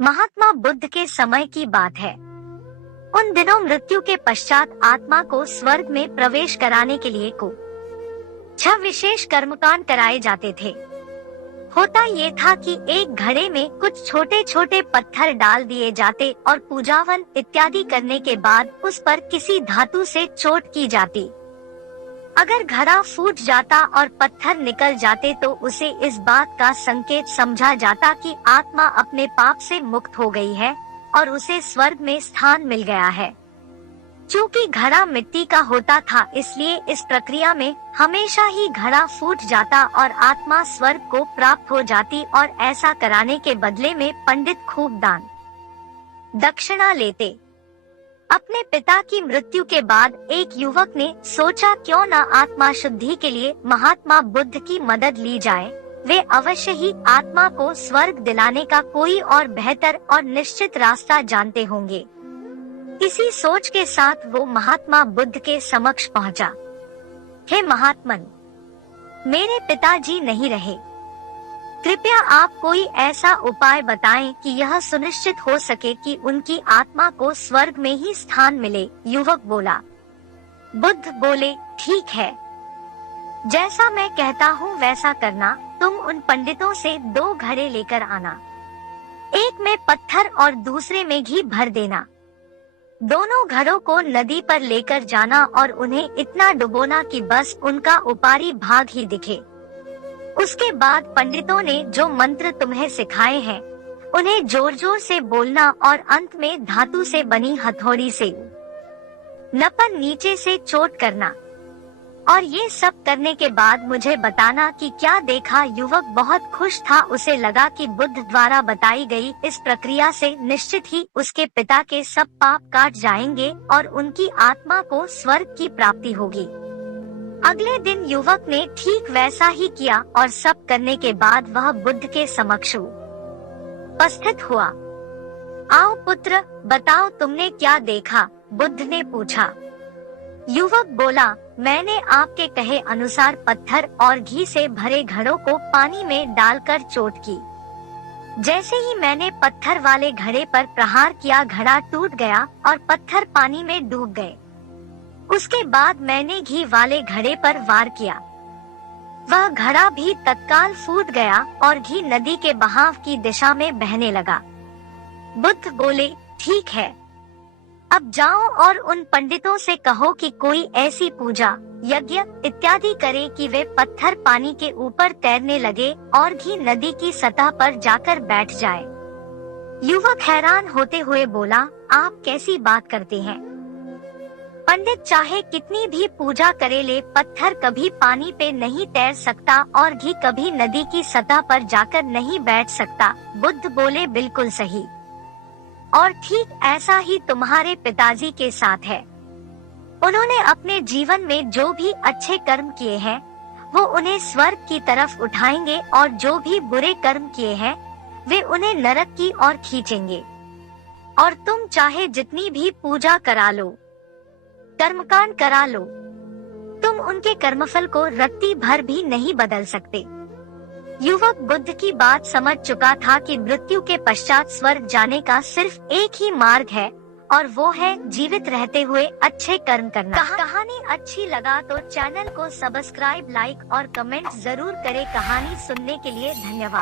महात्मा बुद्ध के समय की बात है। उन दिनों मृत्यु के पश्चात आत्मा को स्वर्ग में प्रवेश कराने के लिए छह विशेष कर्मकांड कराए जाते थे। होता ये था कि एक घड़े में कुछ छोटे छोटे पत्थर डाल दिए जाते और पूजावन इत्यादि करने के बाद उस पर किसी धातु से चोट की जाती। अगर घड़ा फूट जाता और पत्थर निकल जाते तो उसे इस बात का संकेत समझा जाता कि आत्मा अपने पाप से मुक्त हो गई है और उसे स्वर्ग में स्थान मिल गया है। चूँकि घड़ा मिट्टी का होता था, इसलिए इस प्रक्रिया में हमेशा ही घड़ा फूट जाता और आत्मा स्वर्ग को प्राप्त हो जाती। और ऐसा कराने के बदले में पंडित खूब दान दक्षिणा लेते। अपने पिता की मृत्यु के बाद एक युवक ने सोचा क्यों न आत्मा शुद्धि के लिए महात्मा बुद्ध की मदद ली जाए। वे अवश्य ही आत्मा को स्वर्ग दिलाने का कोई और बेहतर और निश्चित रास्ता जानते होंगे। इसी सोच के साथ वो महात्मा बुद्ध के समक्ष पहुंचा। हे महात्मन, मेरे पिताजी नहीं रहे, कृपया आप कोई ऐसा उपाय बताएं कि यह सुनिश्चित हो सके कि उनकी आत्मा को स्वर्ग में ही स्थान मिले। युवक बोला। बुद्ध बोले, ठीक है, जैसा मैं कहता हूँ वैसा करना। तुम उन पंडितों से 2 घड़े लेकर आना, एक में पत्थर और दूसरे में घी भर देना। दोनों घड़ों को नदी पर लेकर जाना और उन्हें इतना डुबोना कि बस उनका ऊपरी भाग ही दिखे। उसके बाद पंडितों ने जो मंत्र तुम्हें सिखाए हैं उन्हें जोर जोर से बोलना और अंत में धातु से बनी हथौड़ी से न पर नीचे से चोट करना। और ये सब करने के बाद मुझे बताना कि क्या देखा। युवक बहुत खुश था। उसे लगा कि बुद्ध द्वारा बताई गई इस प्रक्रिया से निश्चित ही उसके पिता के सब पाप काट जाएंगे और उनकी आत्मा को स्वर्ग की प्राप्ति होगी। अगले दिन युवक ने ठीक वैसा ही किया और सब करने के बाद वह बुद्ध के समक्ष उपस्थित हुआ। आओ पुत्र, बताओ तुमने क्या देखा, बुद्ध ने पूछा। युवक बोला, मैंने आपके कहे अनुसार पत्थर और घी से भरे घड़ों को पानी में डालकर चोट की। जैसे ही मैंने पत्थर वाले घड़े पर प्रहार किया, घड़ा टूट गया और पत्थर पानी में डूब गए। उसके बाद मैंने घी वाले घड़े पर वार किया, वह घड़ा भी तत्काल फूट गया और घी नदी के बहाव की दिशा में बहने लगा। बुद्ध बोले, ठीक है, अब जाओ और उन पंडितों से कहो कि कोई ऐसी पूजा यज्ञ इत्यादि करे कि वे पत्थर पानी के ऊपर तैरने लगे और घी नदी की सतह पर जाकर बैठ जाए। युवक हैरान होते हुए बोला, आप कैसी बात करते हैं? पंडित चाहे कितनी भी पूजा करे ले, पत्थर कभी पानी पे नहीं तैर सकता और घी कभी नदी की सतह पर जाकर नहीं बैठ सकता। बुद्ध बोले, बिल्कुल सही, और ठीक ऐसा ही तुम्हारे पिताजी के साथ है। उन्होंने अपने जीवन में जो भी अच्छे कर्म किए हैं वो उन्हें स्वर्ग की तरफ उठाएंगे और जो भी बुरे कर्म किए हैं वे उन्हें नरक की ओर खींचेंगे। और तुम चाहे जितनी भी पूजा करा लो, कर्मकांड करा लो, तुम उनके कर्मफल को रत्ती भर भी नहीं बदल सकते। युवक बुद्ध की बात समझ चुका था कि मृत्यु के पश्चात स्वर्ग जाने का सिर्फ एक ही मार्ग है और वो है जीवित रहते हुए अच्छे कर्म करना। कहानी अच्छी लगा तो चैनल को सब्सक्राइब, लाइक और कमेंट जरूर करें। कहानी सुनने के लिए धन्यवाद।